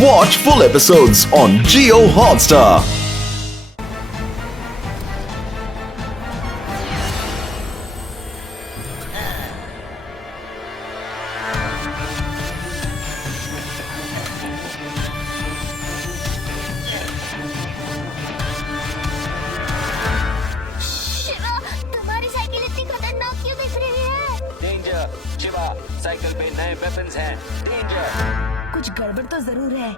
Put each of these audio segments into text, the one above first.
Watch full episodes on Jio Hotstar. Shiva, तुम्हारी cycle इतनी खतरनाक क्यों दिख रही है? डेंजर शिवा, साइकिल पे नए वेपन्स हैं। डेंजर। कुछ गड़बड़ तो जरूर है।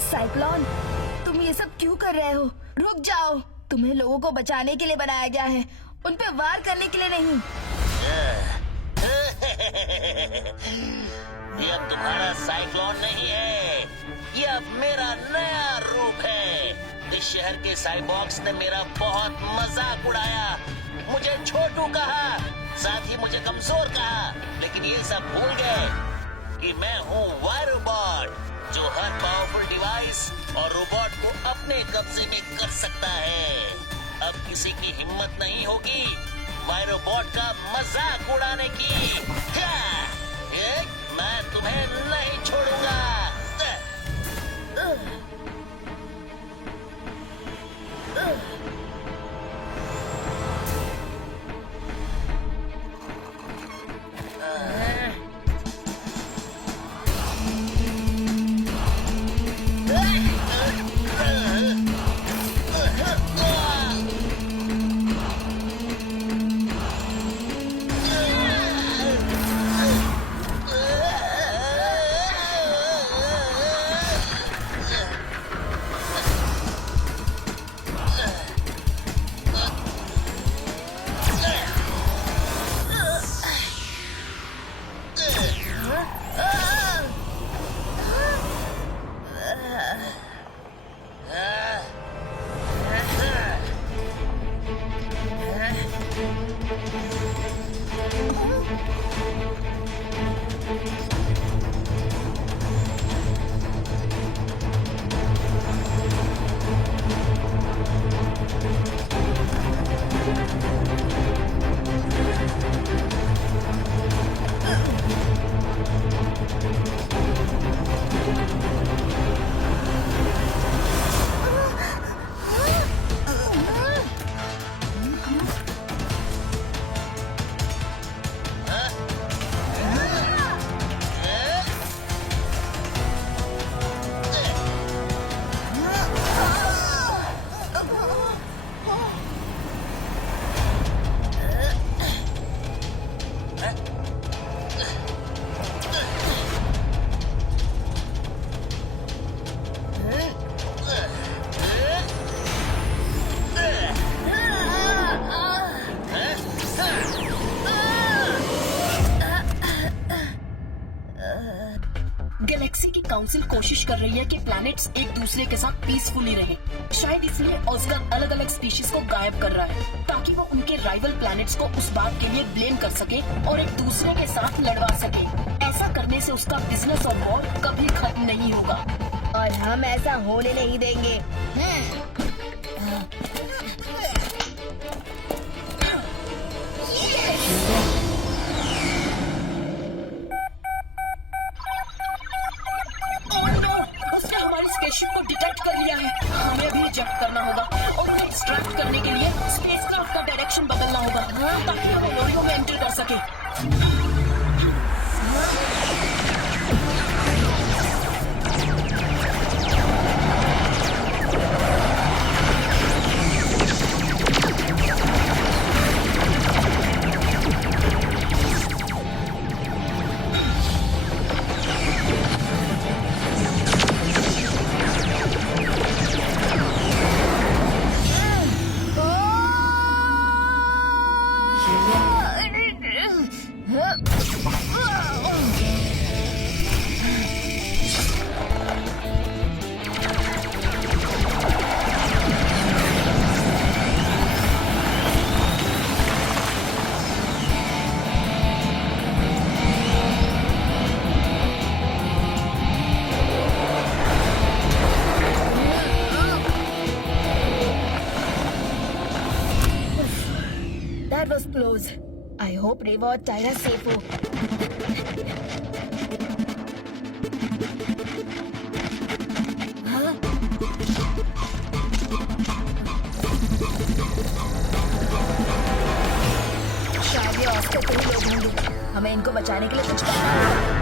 साइक्लोन, तुम ये सब क्यों कर रहे हो? रुक जाओ। तुम्हें लोगों को बचाने के लिए बनाया गया है, उन पे वार करने के लिए नहीं। ये अब तुम्हारा साइक्लोन नहीं है, ये अब मेरा नया रूप है। इस शहर के साइबॉक्स ने मेरा बहुत मजाक उड़ाया, मुझे छोटू कहा, साथ ही मुझे कमजोर कहा, लेकिन ये सब भूल गए कि मैं हूँ वायरोबॉट, जो हर पावरफुल डिवाइस और रोबोट को अपने कब्जे में कर सकता है। अब किसी की हिम्मत नहीं होगी वायरोबॉट का मजाक उड़ाने की। मैं तुम्हें नहीं छोड़ूंगा। गैलेक्सी की काउंसिल कोशिश कर रही है कि प्लैनेट्स एक दूसरे के साथ पीसफुली रहे। शायद इसलिए ऑस्कर अलग अलग स्पीशीज को गायब कर रहा है, ताकि वो उनके राइवल प्लैनेट्स को उस बात के लिए ब्लेम कर सके और एक दूसरे के साथ लड़वा सके। ऐसा करने से उसका बिजनेस और वॉर कभी खत्म नहीं होगा और हम ऐसा होने नहीं देंगे। रिजेक्ट करना होगा और उन्हें डिस्ट्रैक्ट करने के लिए स्पेसक्राफ्ट का डायरेक्शन बदलना होगा ताकि हम लोरियो में एंटर कर सके। That was close. I hope Reva और Tyra safe हो। हाँ? शायद ये ऑस्कर के ही लोग होंगे। हमें इनको बचाने के लिए कुछ करना होगा।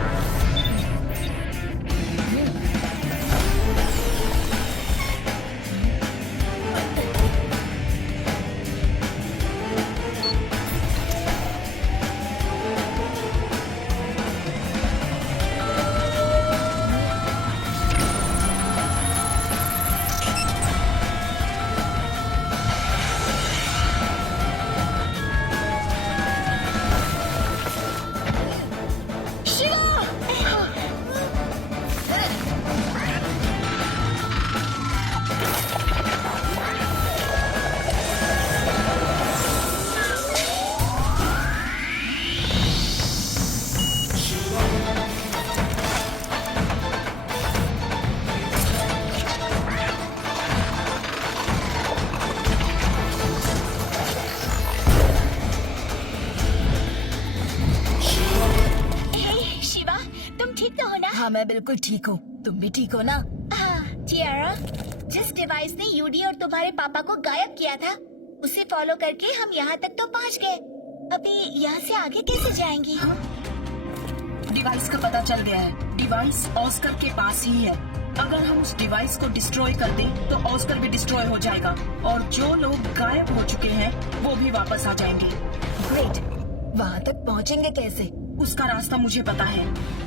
हाँ मैं बिल्कुल ठीक हूँ। तुम भी ठीक हो ना? हाँ, टियारा, जिस डिवाइस ने यूडी और तुम्हारे पापा को गायब किया था, उसे फॉलो करके हम यहाँ तक तो पहुँच गए। अभी यहाँ से आगे कैसे जाएंगी? डिवाइस का पता चल गया है। डिवाइस ऑस्कर के पास ही है। अगर हम उस डिवाइस को डिस्ट्रॉय कर दें तो ऑस्कर भी डिस्ट्रॉय हो जाएगा और जो लोग गायब हो चुके हैं वो भी वापस आ जाएंगे। ग्रेट। वहाँ तक पहुँचेंगे कैसे? उसका रास्ता मुझे पता है।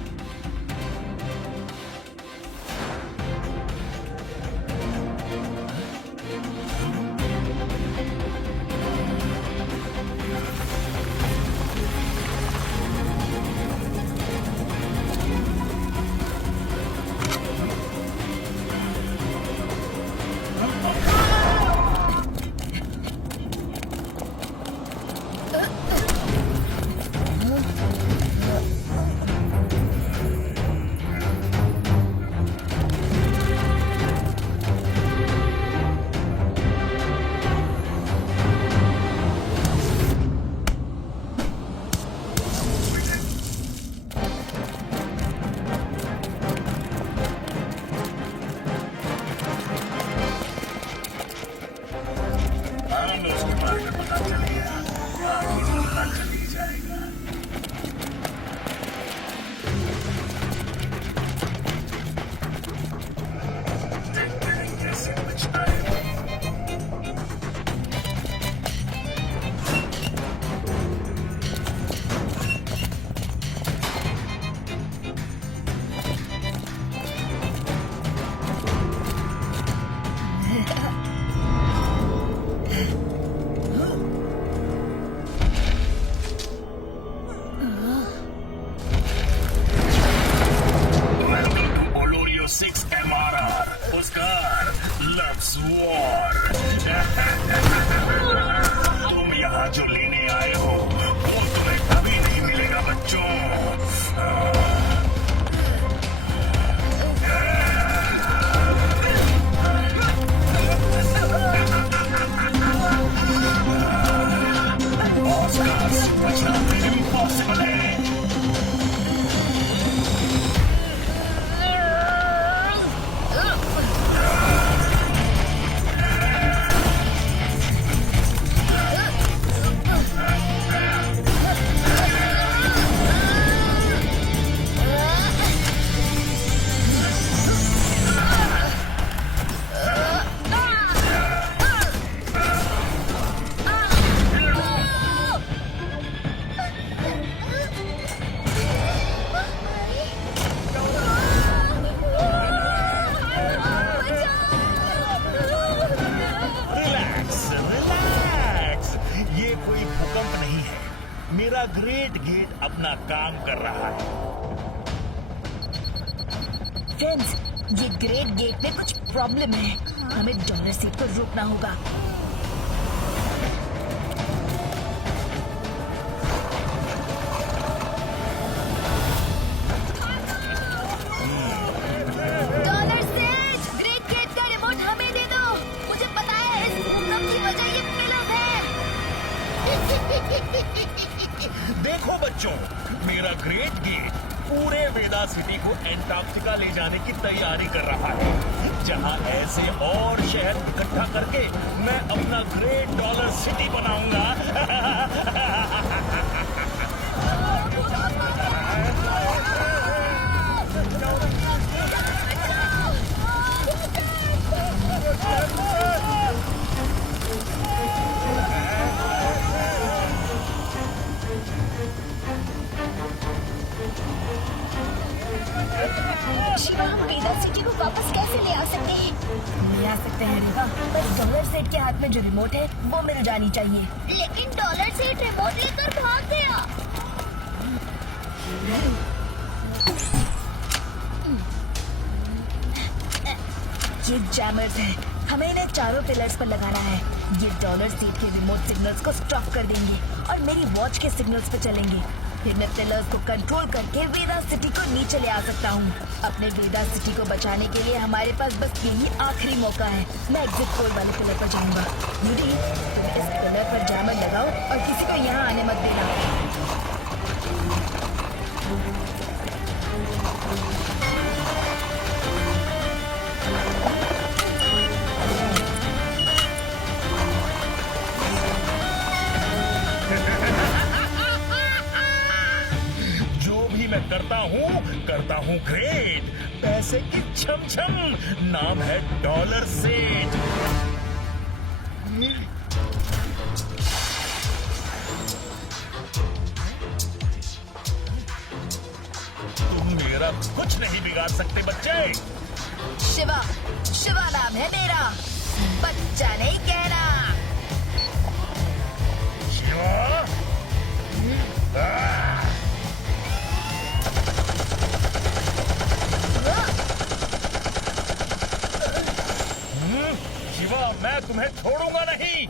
अपना काम कर रहा है। फ्रेंड्स, ये ग्रेट गेट में कुछ प्रॉब्लम है। हमें डॉलर सीट पर रुकना होगा। डॉलर सीट, ग्रेट गेट का रिमोट हमें दे दो। मुझे पता है इस भूकंप की वजह ये पिलर्स है। देखो बच्चों, मेरा ग्रेट गेट पूरे वेदा सिटी को एंटार्क्टिका ले जाने की तैयारी कर रहा है, जहां ऐसे और शहर इकट्ठा करके मैं अपना ग्रेट डॉलर सिटी बनाऊंगा। शिवा, हम वेदा सिटी को वापस कैसे ले आ सकते हैं? ले आ सकते हैं रेवा, बस डॉलर सेट के हाथ में जो रिमोट है वो मिल जानी चाहिए। लेकिन डॉलर सेट रिमोट लेकर भाग गया। ये जैमर्स हैं। हमें इन्हें चारों पिलर्स पर लगाना है। ये डॉलर सेट के रिमोट सिग्नल्स को स्टॉप कर देंगे और मेरी वॉच के सिग्नल्स पे चलेंगे। फिर मैं पिलर्स को कंट्रोल करके वेदा सिटी को नीचे ले आ सकता हूँ। अपने वेदा सिटी को बचाने के लिए हमारे पास बस यही आखिरी मौका है। मैं एग्जिट पोल वाले पिलर पर जाऊंगा। यूडी, तुम इस पिलर पर जैमर लगाओ और किसी को यहाँ आने मत देना। मैं करता हूँ ग्रेट। पैसे की छम नाम है डॉलर सेट। तुम मेरा कुछ नहीं बिगाड़ सकते बच्चे। शिवा, शिवा नाम है मेरा, बच्चा नहीं कहना। शिवा, शिवा, मैं तुम्हें छोड़ूंगा नहीं।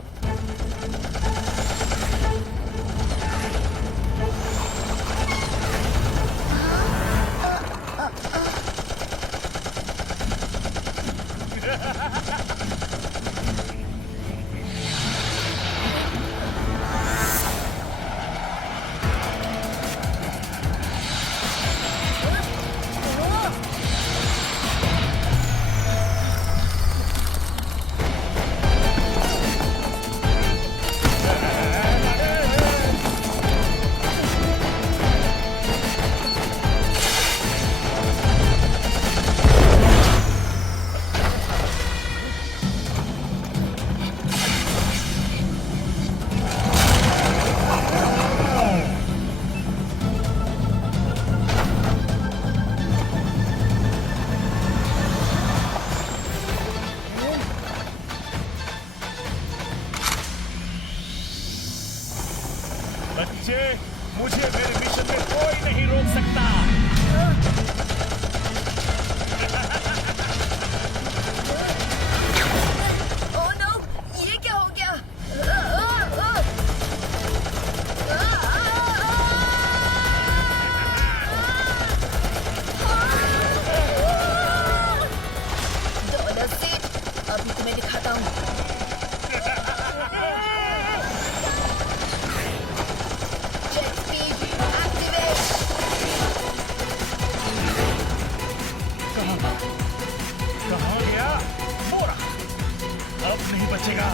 बच्चे, मुझे मेरे मिशन में कोई नहीं रोक सकता। ओह नो, ये क्या हो गया? डॉलर सेट, अभी तुम्हें दिखाता हूँ। कहाँ गया बोरा? अब नहीं बचेगा।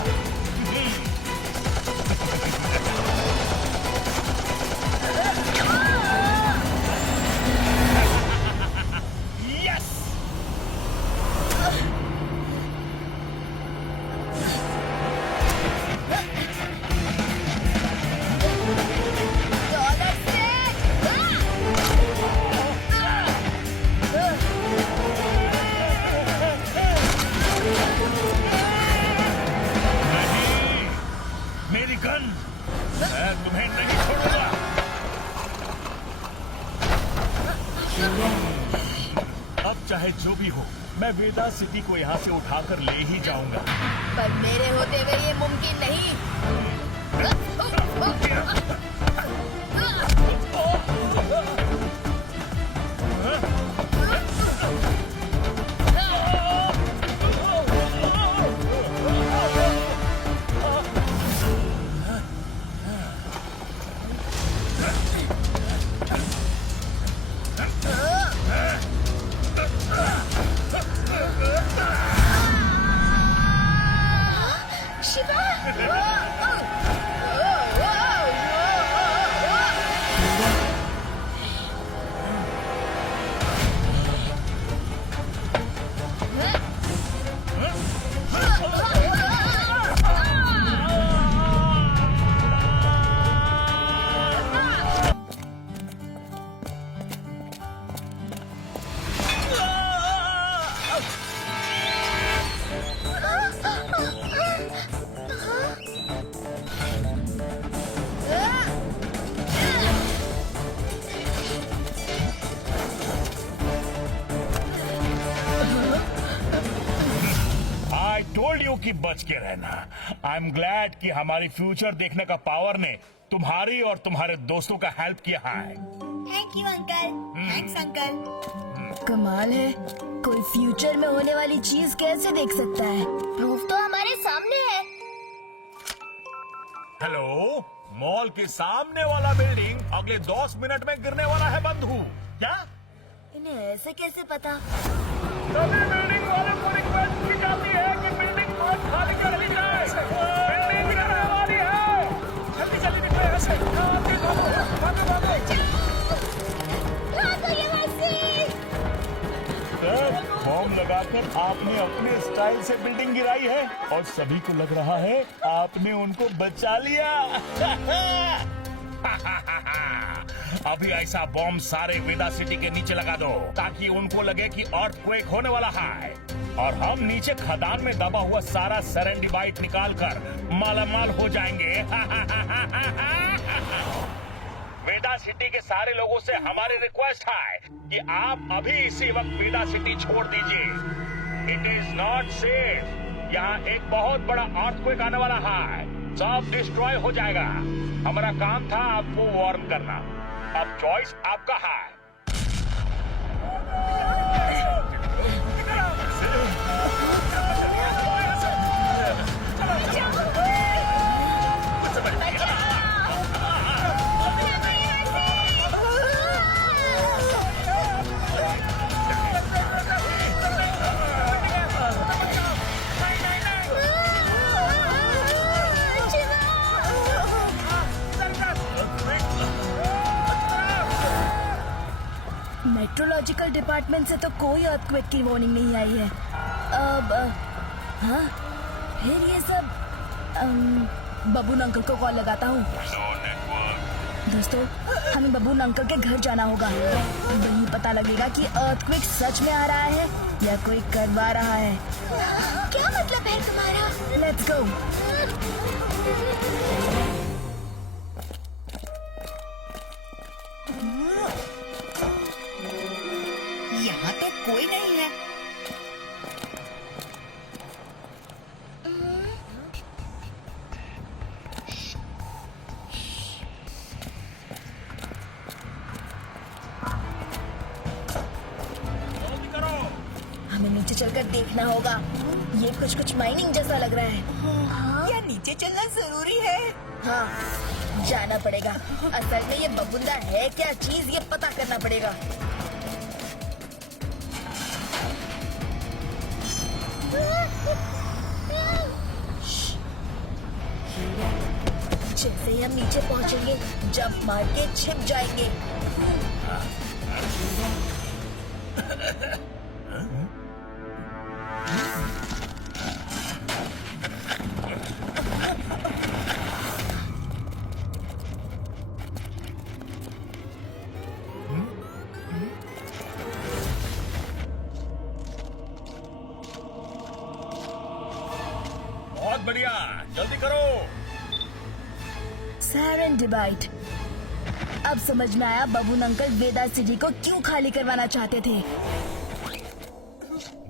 यस! Dollar set! नहीं अब चाहे जो भी हो, मैं वेदा सिटी को यहाँ से उठाकर ले ही जाऊंगा। पर मेरे होते हुए ये मुमकिन नहीं। टोल्ड यू कि बच के रहना। आई एम ग्लैड कि हमारी फ्यूचर देखने का पावर ने तुम्हारी और तुम्हारे दोस्तों का हेल्प किया है। Thank you uncle. Thanks uncle. कमाल है, कोई फ्यूचर में होने वाली चीज कैसे देख सकता है? प्रूफ तो हमारे सामने है। हेलो, मॉल के सामने वाला बिल्डिंग अगले 10 मिनट में गिरने वाला है बंधु। क्या इन्हें ऐसे कैसे पता? तभी बिल्डिंग वाले को रिक्वेस्ट की जाती है कि बिल्डिंग आज खाली कर ली जाए। बिल्डिंग गिरने वाली है। जल्दी जल्दी निकलो यहाँ से। जल्दी भागो, भागो, भागो। बॉम्ब लगाकर आपने अपने स्टाइल से बिल्डिंग गिराई है और सभी को लग रहा है आपने उनको बचा लिया। अभी ऐसा बॉम्ब सारे वेदा सिटी के नीचे लगा दो ताकि उनको लगे कि अर्थक्वेक होने वाला है और हम नीचे खदान में दबा हुआ सारा सेरेंडिबाइट निकालकर मालामाल हो जाएंगे। वेदा सिटी के सारे लोगों से हमारी रिक्वेस्ट है कि आप अभी इसी वक्त वेदा सिटी छोड़ दीजिए। It is not safe. यहाँ एक बहुत बड़ा अर्थक्वेक आने वाला है। सब डिस्ट्रॉय हो जाएगा। हमारा काम था आपको वार्न करना। अब चॉइस आपका है। मेट्रोलॉजिकल डिपार्टमेंट से तो कोई अर्थक्वेक की वार्निंग नहीं आई है। अब हाँ, फिर ये सब बबून अंकल को कॉल लगाता हूँ। दोस्तों, हमें बबून अंकल के घर जाना होगा। वहीं पता लगेगा कि अर्थक्वेक सच में आ रहा है या कोई करवा रहा है। क्या मतलब है तुम्हारा? Let's go. यहाँ तो कोई नहीं है। हमें नीचे चलकर देखना होगा। ये कुछ माइनिंग जैसा लग रहा है। क्या नीचे चलना जरूरी है? हाँ, जाना पड़ेगा। असल में ये बबुंदा है क्या चीज, ये पता करना पड़ेगा। जैसे ही हम नीचे पहुंचेंगे, जंप मार के छिप जाएंगे। बहुत बढ़िया, जल्दी करो। सेरेंडिबाइट। अब समझ में आया बबून अंकल वेदा सिटी को क्यों खाली करवाना चाहते थे।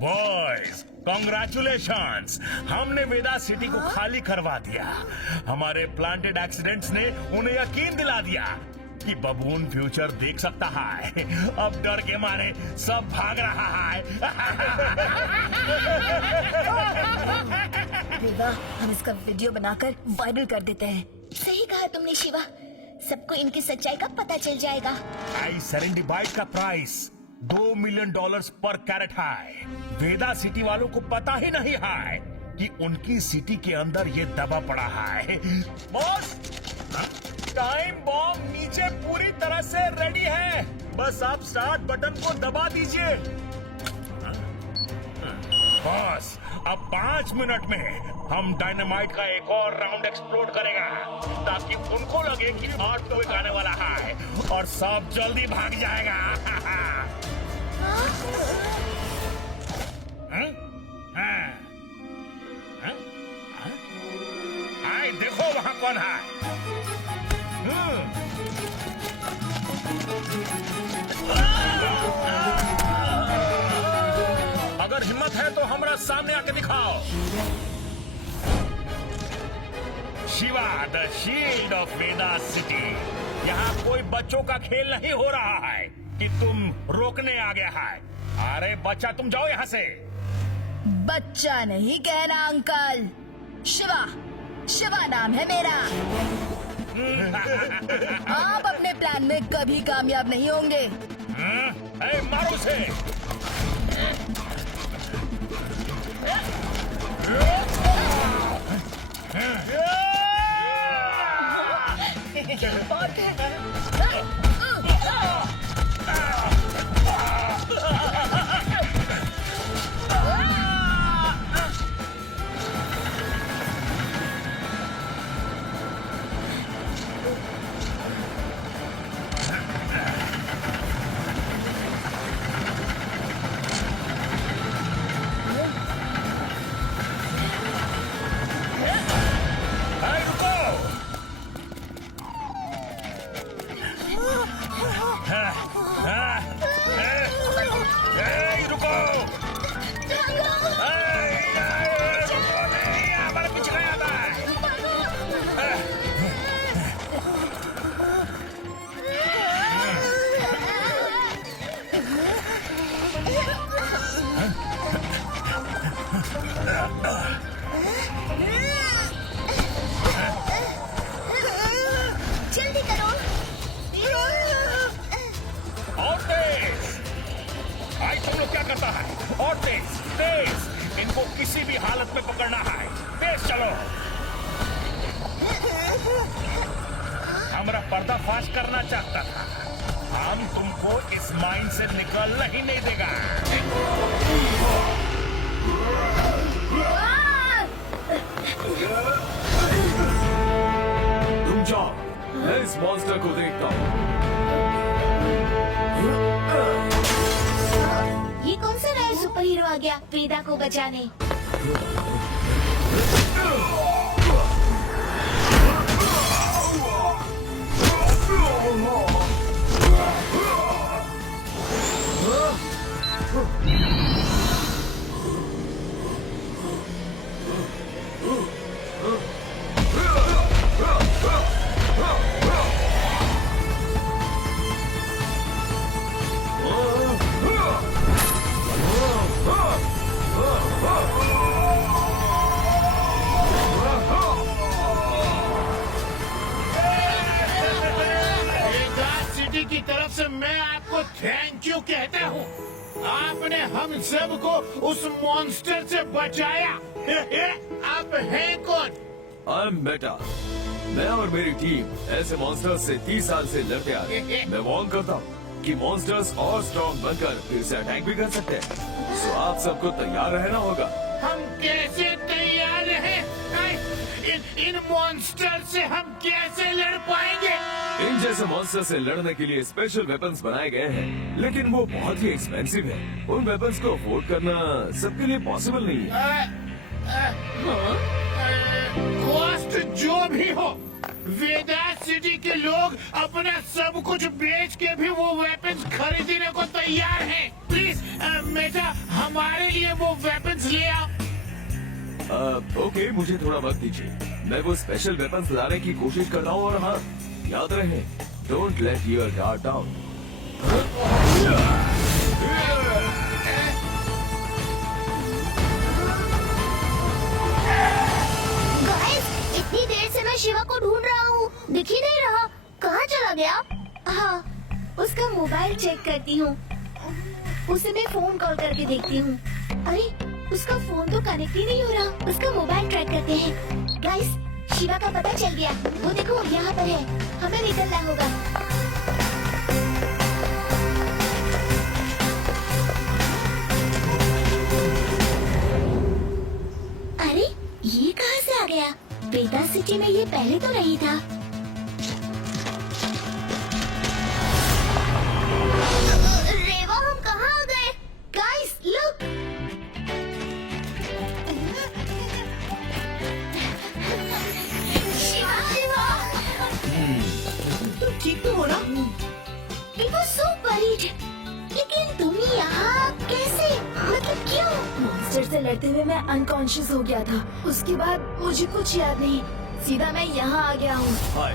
बॉयज कॉन्ग्रेचुलेशंस, हमने वेदा सिटी को खाली करवा दिया। हमारे प्लांटेड एक्सीडेंट्स ने उन्हें यकीन दिला दिया कि बबून फ्यूचर देख सकता है। अब डर के मारे सब भाग रहा है। वेदा, हम इसका वीडियो बनाकर वायरल कर देते हैं। सही कहा तुमने शिवा, सबको इनकी सच्चाई का पता चल जाएगा। आई सेरेंडिबाइट का प्राइस $2 मिलियन पर कैरेट है। वेदा सिटी वालों को पता ही नहीं है कि उनकी सिटी के अंदर ये दबा पड़ा है। बॉस, टाइम बॉम्ब नीचे पूरी तरह से रेडी है, बस आप स्टार्ट बटन को दबा दीजिए। बॉस, अब 5 मिनट में हम डायनामाइट का एक और राउंड एक्सप्लोड करेगा, ताकि उनको लगे कि अर्थक्वेक आने वाला है और सब जल्दी भाग जाएगा। आए देखो वहां कौन है। अगर हिम्मत है तो हमारा सामने आके दिखाओ। Shiva, the shield of Veda city. यहाँ कोई बच्चों का खेल नहीं हो रहा है कि तुम रोकने आ गया है। अरे बच्चा, तुम जाओ यहाँ से। बच्चा नहीं कहना अंकल, शिवा, शिवा नाम है मेरा। आप अपने प्लान में कभी कामयाब नहीं होंगे। ए, मारो से। जल्दी करो। और तेज। भाई तुम लोग क्या करता है? और तेज, तेज। इनको किसी भी हालत में पकड़ना है। तेज चलो। हमारा पर्दाफाश करना चाहता था। हम तुमको इस माइन से निकलना ही नहीं देगा। तुम जाओ, मैं इस मॉन्स्टर को देखता हूँ। ये कौन सा नया सुपर हीरो आ गया वेदा को बचाने? की तरफ से मैं आपको थैंक यू कहता हूँ। आपने हम सब को उस मॉन्स्टर से बचाया। आप हैं कौन? आई एम बेटा। मैं और मेरी टीम ऐसे मॉन्स्टर्स से 30 साल से लड़ते आ रहे। मैं वार्न करता हूँ कि मॉन्स्टर्स और स्ट्रॉन्ग बनकर फिर से अटैक भी कर सकते हैं। सो आप सबको तैयार रहना होगा। हम कैसे तैयार रहे? इन मॉन्स्टर से हम कैसे लड़ पाएंगे? इन जैसे मॉन्स्टर से लड़ने के लिए स्पेशल वेपन्स बनाए गए हैं, लेकिन वो बहुत ही एक्सपेंसिव है। उन वेपन्स को अफोर्ड करना सबके लिए पॉसिबल नहीं है। कॉस्ट जो भी हो, वेदा सिटी के लोग अपना सब कुछ बेच के भी वो वेपन्स खरीदने को तैयार हैं। प्लीज मेटा हमारे लिए वो वेपन्स ले आओ। ओके, मुझे थोड़ा वक्त दीजिए। मैं वो स्पेशल वेपन्स लाने की कोशिश कर रहा हूँ। और हाँ, याद रहे, don't let your guard down. Guys, इतनी देर से मैं शिवा को ढूंढ रहा हूँ, दिख ही नहीं रहा। कहाँ चला गया? हाँ, उसका मोबाइल चेक करती हूँ। उसे मैं फोन कॉल करके देखती हूँ। अरे, उसका फोन तो कनेक्ट ही नहीं हो रहा। उसका मोबाइल ट्रैक करते हैं। गाइस, शिवा का पता चल गया। वो देखो, यहाँ पर है। हमें निकलना होगा। अरे, ये कहाँ से आ गया? बेटा सिटी में ये पहले तो नहीं था। रेवा, हम कहाँ आ गए? Guys, look. शिवा, शिवा। तुम ठीक तो हो ना? It was so worried. लेकिन तुम यहाँ कैसे? मतलब क्यों? मॉन्स्टर से लड़ते हुए मैं अनकॉन्शियस हो गया था। उसके बाद मुझे कुछ याद नहीं, सीधा मैं यहाँ आ गया हूँ। Hi,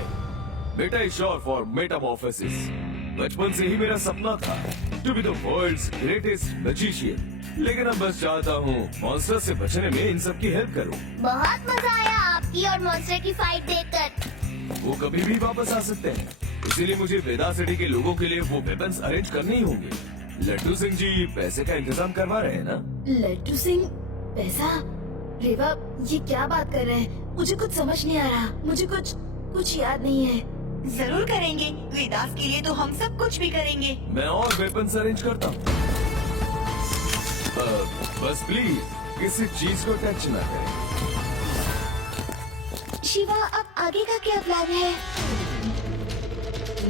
Meta is short for metamorphosis. बचपन से ही मेरा सपना था to be the world's greatest magician. लेकिन अब बस चाहता हूँ मॉन्स्टर से बचने में इन सब की हेल्प करूँ। बहुत मजा आया आपकी और मॉन्स्टर की फाइट देखकर। वो कभी भी वापस आ सकते हैं, इसीलिए मुझे वेदा सिटी के लोगों के लिए वो वेपन्स अरेंज करने ही होंगे। लड्डू सिंह जी पैसे का इंतजाम करवा रहे हैं ना? लड्डू सिंह? पैसा? रेवा, ये क्या बात कर रहे हैं? मुझे कुछ समझ नहीं आ रहा। मुझे कुछ याद नहीं है। जरूर करेंगे। वेदास के लिए तो हम सब कुछ भी करेंगे। मैं और वेपन्स अरेंज करता हूँ। बस प्लीज किसी चीज को टच ना करें। शिवा, अब आगे का क्या प्लान है?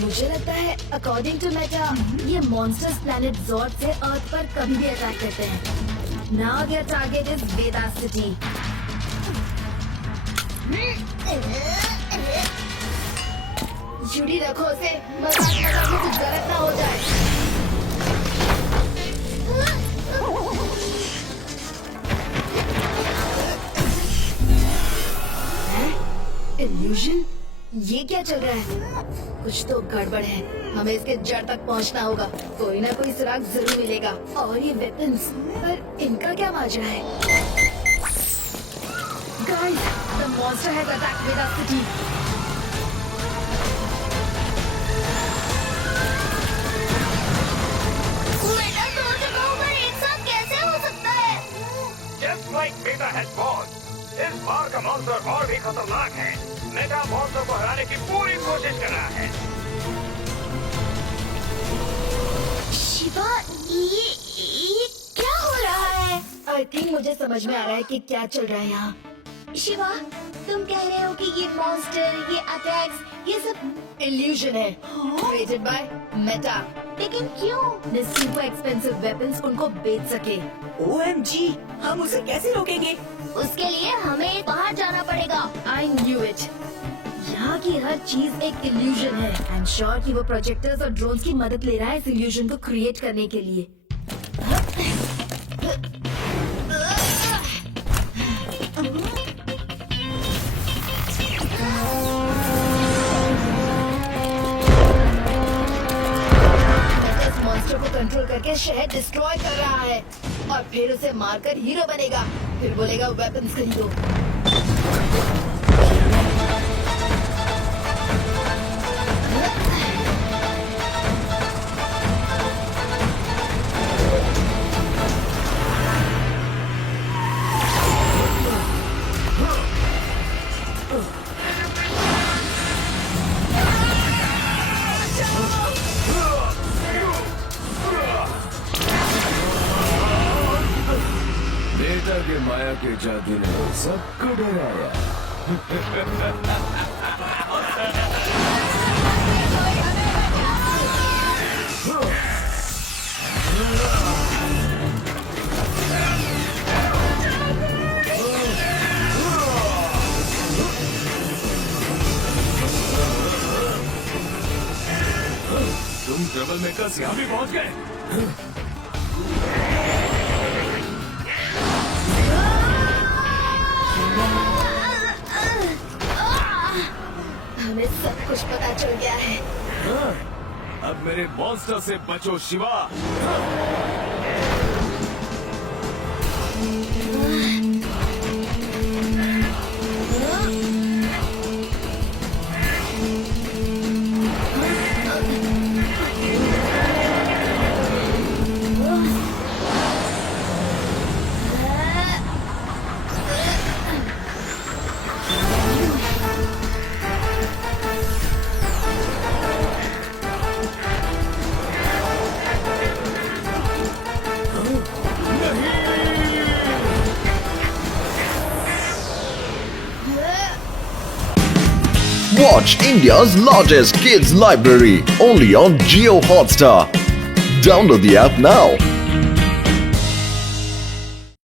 मुझे लगता है अकॉर्डिंग टू मेटा ये मॉन्स्टर्स प्लैनेट जॉर्ड से अर्थ पर कभी भी अटैक करते हैं। Now their target is Veda city. जुड़ी रखो उसे, मजाक में कुछ गलत ना हो जाए। इल्यूजन? ये क्या चल रहा है? कुछ तो गड़बड़ है। हमें इसके जड़ तक पहुंचना होगा। कोई ना कोई सुराग जरूर मिलेगा। और ये वेपन्स, पर इनका क्या माजरा है? Guys, the monster has attacked Veda city. बेटा, दो जगहों पर एक साथ कैसे हो सकता है? Just like Beta has born, इस बार का मॉन्स्टर और भी खतरनाक है। मेटा मॉन्स्टर को हराने की पूरी कोशिश कर रहा है। शिवा, ये क्या हो रहा है? आई थिंक मुझे समझ में आ रहा है कि क्या चल रहा है यहाँ। शिवा, तुम कह रहे हो कि ये मॉन्स्टर, ये अटैक्स, ये सब इल्यूजन है, क्रिएटेड बाय मेटा। लेकिन क्यों? दिस सुपर एक्सपेंसिव वेपन्स उनको बेच सके। OMG, हम उसे कैसे रोकेंगे? उसके लिए हमें बाहर जाना पड़ेगा। I knew it. यहाँ की हर चीज एक इल्यूजन है। आई एम श्योर कि वो प्रोजेक्टर्स और ड्रोन्स की मदद ले रहा है इस इल्यूजन को क्रिएट करने के लिए। इस मॉन्स्टर को कंट्रोल करके शहर डिस्ट्रॉय कर रहा है और फिर उसे मारकर हीरो बनेगा। फिर बोलेगा वेपन्स खरीदो। बेटा के माया के जादू ने सबको डराया। ट्रबल मेकर्स यहाँ भी पहुँच गए। हमें सब कुछ पता चल गया है। अब मेरे मॉन्स्टर से बचो Shiva. Watch India's largest kids library only on Jio Hotstar. Download the app now.